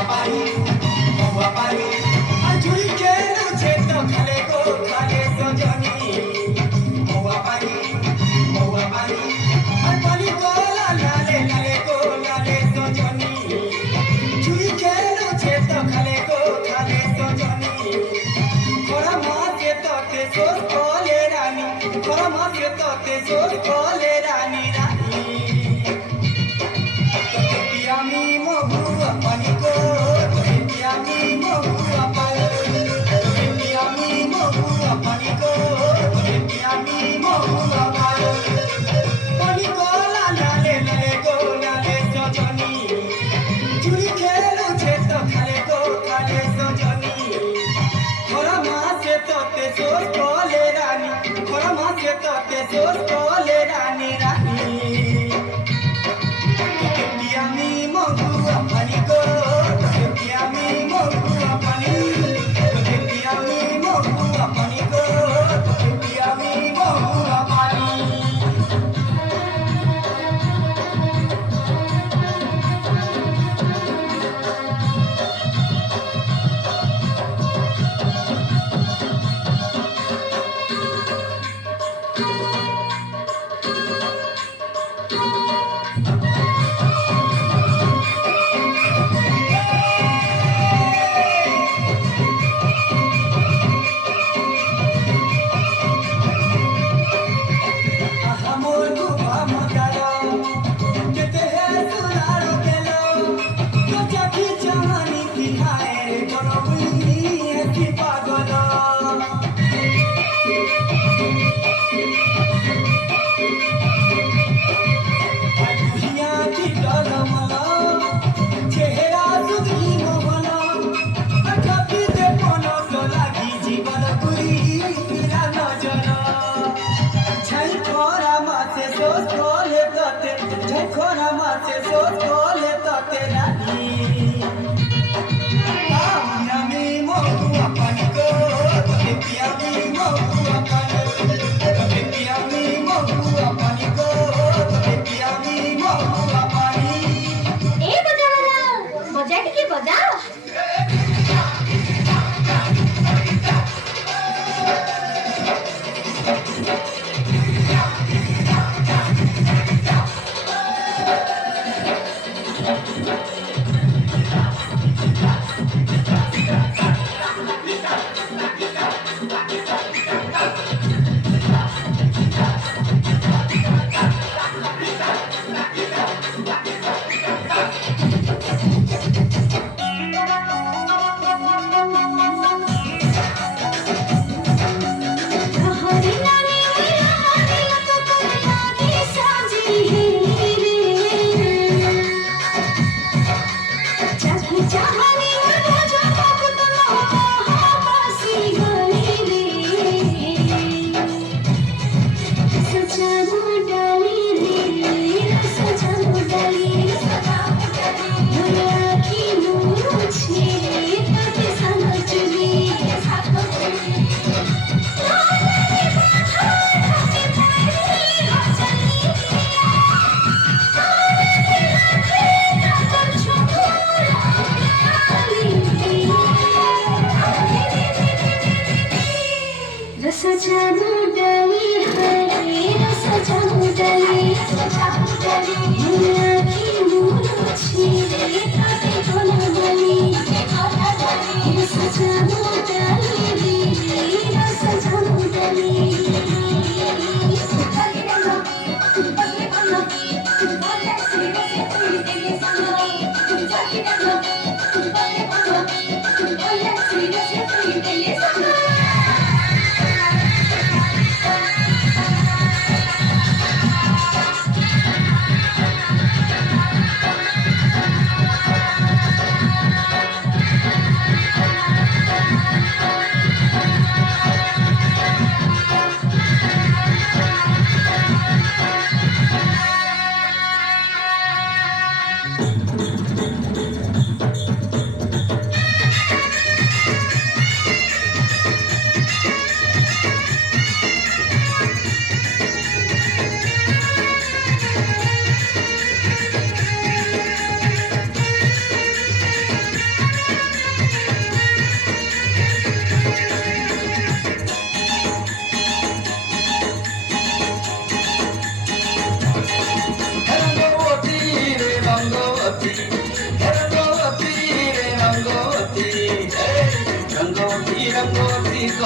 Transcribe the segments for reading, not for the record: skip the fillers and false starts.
পারি আর ঝুড়ি খেলছে তো খালে গো খালে সজনী মৌয়া পারি আর পানি গো লালে লালে গো লালে সজনী ঝুড়ি খেলছে তো খালে গো খালে সজনী খরা মাঝে তোতে সোস কলে রানী খরা মাঝে তোতে সোস কলে রানী রানী আমি মহুয়া পানি গো আমি মহুয়া পানি আমি মহুয়া পানি গো আমি মহুয়া পানি গো লালে লালে গো লালে সজনী চুরি খেলছে তো খালে গো খালে সজনী খরা মাঝে তোতে সোস কলে রানী খরা মাঝে তোতে সোস কলে রানী রানী আমি মহুয়া পানি গো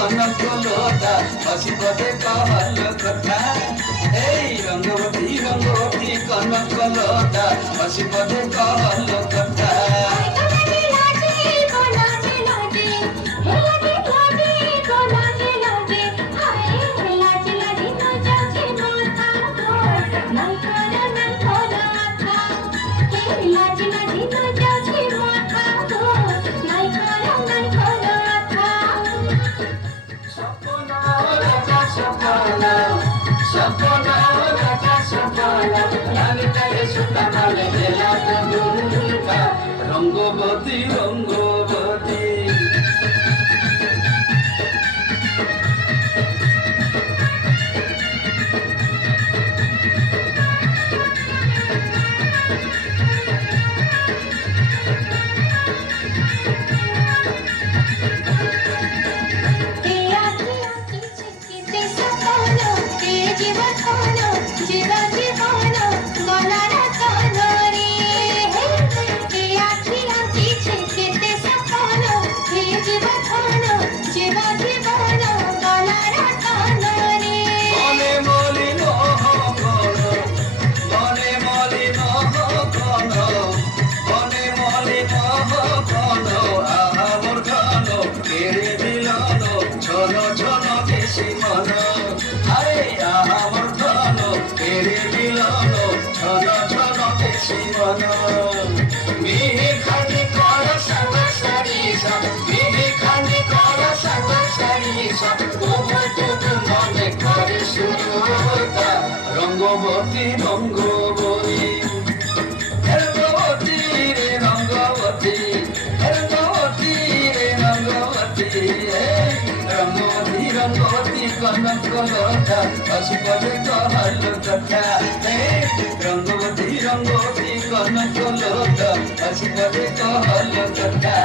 কনক লতা হসি পদে কহল কথা এই রঙ্গবতী কনক লতা হসি পদে কহল কথা রঙ্গবতী রঙ্গবতী রঙ্গবতী রঙ্গবতী রঙ্গবতী রে রঙ্গবতী রঙ্গবতী রে রঙ্গবতী রঙ্গবতী রঙ্গবতী কনক লতা হসি পদে কহল কথা রঙ্গবতী রঙ্গবতী কনক লতা হসি পদে কহল কথা